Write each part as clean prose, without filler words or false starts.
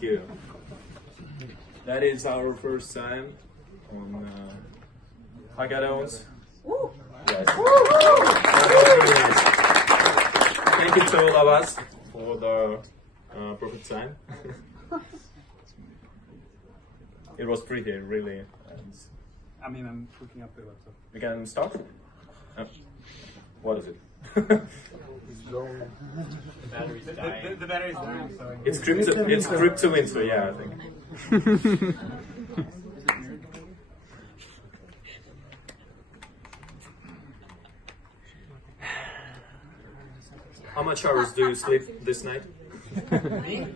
Thank you. That is our first time on Hackathons. Yes. Thank you to all of us for the perfect time. It was pretty, really. I mean, I'm hooking up the laptop. We can start? What is it? It's going. The battery's dying. The battery's dying, so... It's crypto info, yeah, I think. How much hours do you sleep this night? Me?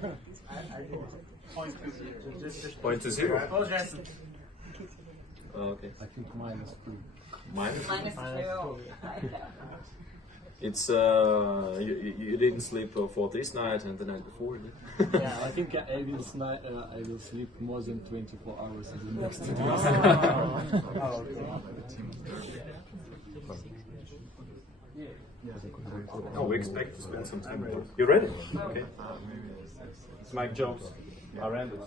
0.20. I apologize. Oh, okay. I think -2. -2? It's you didn't sleep for this night and the night before. Yeah, I think I will sleep more than 24 hours in the next day. Oh, we expect to spend some time. You ready? Okay. My jokes are ended.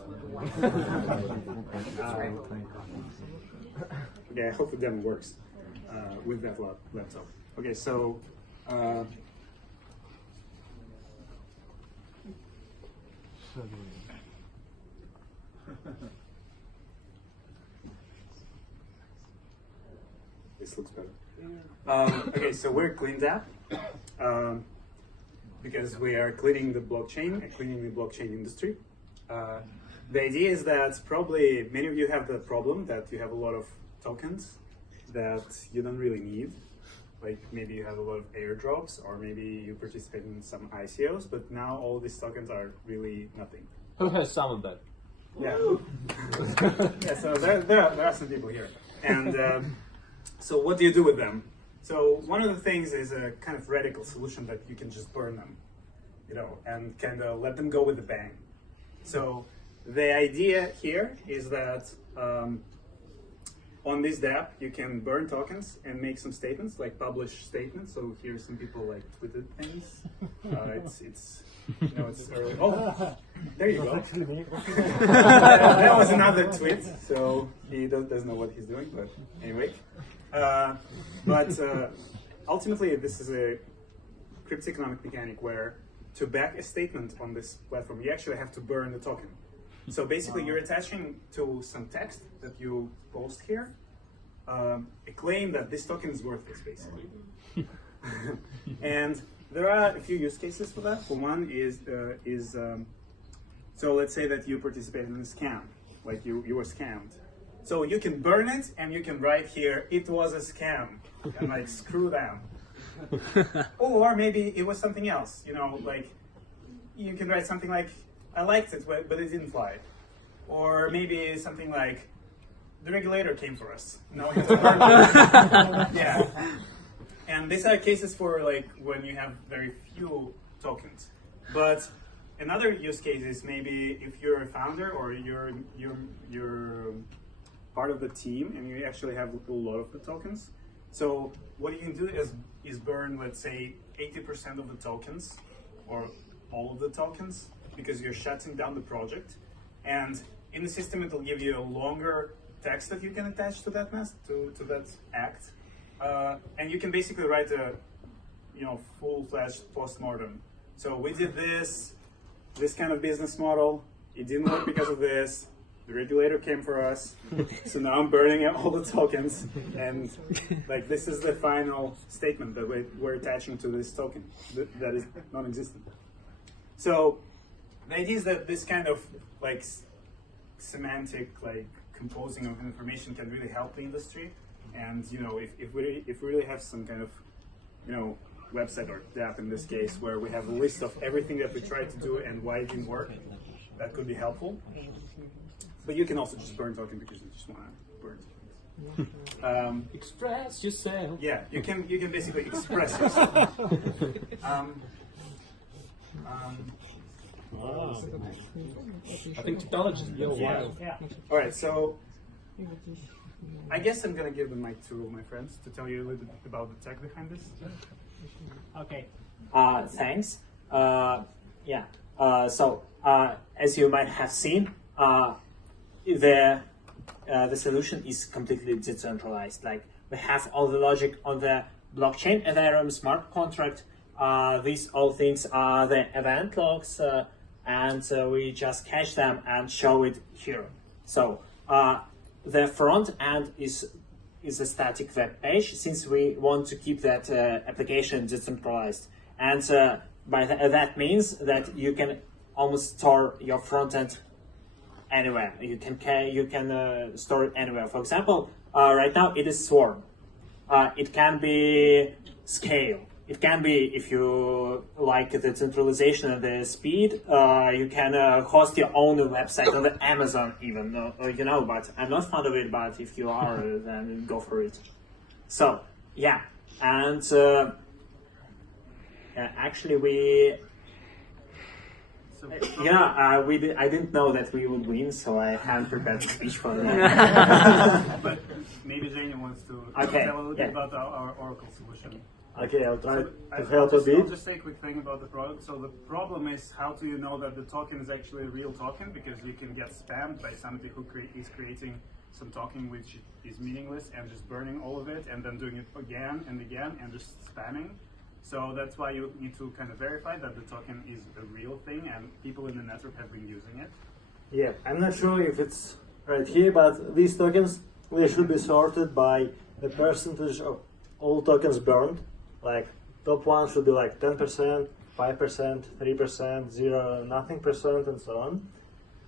Okay, I hope the demo works with that laptop. Okay, so this looks better. Okay, so we're Cleanedapp because we are cleaning the blockchain and cleaning the blockchain industry. The idea is that probably many of you have the problem that you have a lot of tokens that you don't really need. Like maybe you have a lot of airdrops, or maybe you participate in some ICOs, but now all these tokens are really nothing. Who has some of that? Yeah. Yeah, so there are some people here. And so what do you do with them? So one of the things is a kind of radical solution that you can just burn them, you know, and kind of let them go with a bang. So the idea here is that on this dApp, you can burn tokens and make some statements, like publish statements. So here some people like tweeted things. It's you know, it's early. Oh, there you go. That was another tweet. So he doesn't know what he's doing, but anyway. Ultimately, this is a cryptoeconomic mechanic where to back a statement on this platform, you actually have to burn the token. So basically, you're attaching to some text that you post here a claim that this token is worthless, basically. And there are a few use cases for that. For one is so let's say that you participated in a scam, like you were scammed. So you can burn it and you can write here, it was a scam, and like screw them. Or maybe it was something else, you know, like you can write something like, I liked it, but it didn't fly. Or maybe something like, the regulator came for us. No, yeah. And these are cases for like when you have very few tokens. But another use case is maybe if you're a founder or you're part of the team and you actually have a lot of the tokens. So what you can do is burn, let's say, 80% of the tokens or all of the tokens, because you're shutting down the project. And in the system, it'll give you a longer text that you can attach to that to that act. And you can basically write a full-fledged postmortem. So we did this kind of business model. It didn't work because of this. The regulator came for us. So now I'm burning out all the tokens. And like this is the final statement that we're attaching to this token that is non-existent. So the idea is that this kind of like semantic like composing of information can really help the industry. And you know, if we really have some kind of website or dApp in this case where we have a list of everything that we tried to do and why it didn't work, that could be helpful. But you can also just burn token because you just want to burn. Express yourself. Yeah, you can basically express yourself. I think technology is yeah. All right, so I guess I'm gonna give the mic to my friends to tell you a little bit about the tech behind this. Okay. Thanks. Yeah. As you might have seen, the solution is completely decentralized. Like, we have all the logic on the blockchain, Ethereum smart contract. These all things are the event logs, and we just cache them and show it here. So the front end is a static web page, since we want to keep that application decentralized. And that means that you can almost store your front end anywhere. You can store it anywhere. For example, right now it is Swarm. It can be Scale. It can be, if you like the centralization and the speed, you can host your own website on the Amazon even, but I'm not fond of it, but if you are, then go for it. So, yeah, and actually I didn't know that we would win, so I haven't prepared a speech for that. But maybe Jenny wants to tell a little bit about our Oracle solution. Okay, I'll try to help a bit. I'll just say a quick thing about the product. So the problem is, how do you know that the token is actually a real token? Because you can get spammed by somebody who is creating some token which is meaningless and just burning all of it and then doing it again and again and just spamming. So that's why you need to kind of verify that the token is a real thing and people in the network have been using it. Yeah, I'm not sure if it's right here, but these tokens, they should be sorted by the percentage of all tokens burned. Like, top one should be like 10%, 5%, 3%, 0, nothing percent, and so on.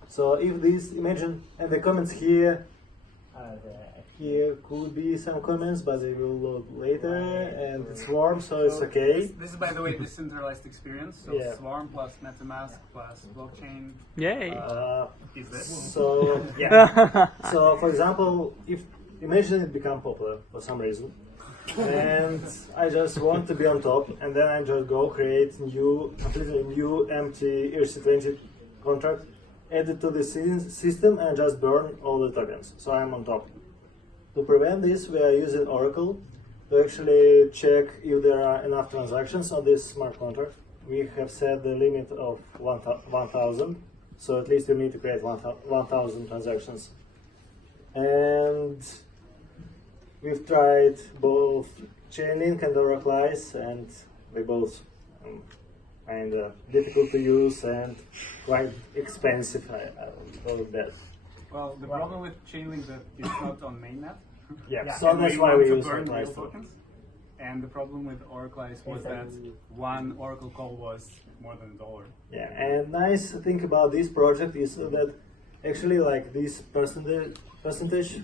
So if these, imagine, and the comments here could be some comments, but they will load later, and it's Swarm, so it's okay. This is, by the way, decentralized experience. So Yeah. Swarm plus MetaMask plus blockchain. Yay! Is this? So yeah. So for example, if imagine it become popular for some reason, and I just want to be on top, and then I just go create completely new empty ERC20 contract, add it to the system, and just burn all the tokens. So I'm on top. To prevent this, we are using Oracle to actually check if there are enough transactions on this smart contract. We have set the limit of 1,000, so at least you need to create 1,000 transactions. And we've tried both Chainlink and Oracleize, and they both kind of difficult to use and quite expensive. I will bet. Well, the problem with Chainlink that it's not on mainnet. Yeah, so that's why we use burn real Oracleize. tokens. And the problem with Oracleize was that one Oracle call was more than $1. Yeah, and nice thing about this project is that actually, like, this percentage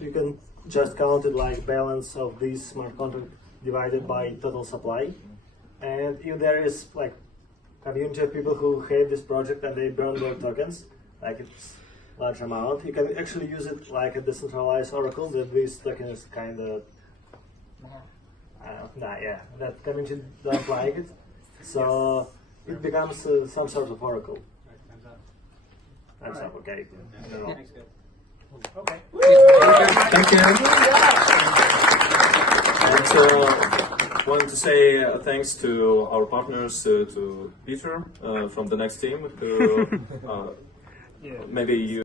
you can just count it like balance of this smart contract divided by total supply. And if there is like community of people who hate this project and they burn their tokens, like it's large amount, you can actually use it like a decentralized Oracle, that this token is kind of that community don't like it, so it becomes some sort of Oracle. That's okay. I don't know. Okay. Thank you. And want to say thanks to our partners, to Peter from the next team, who maybe you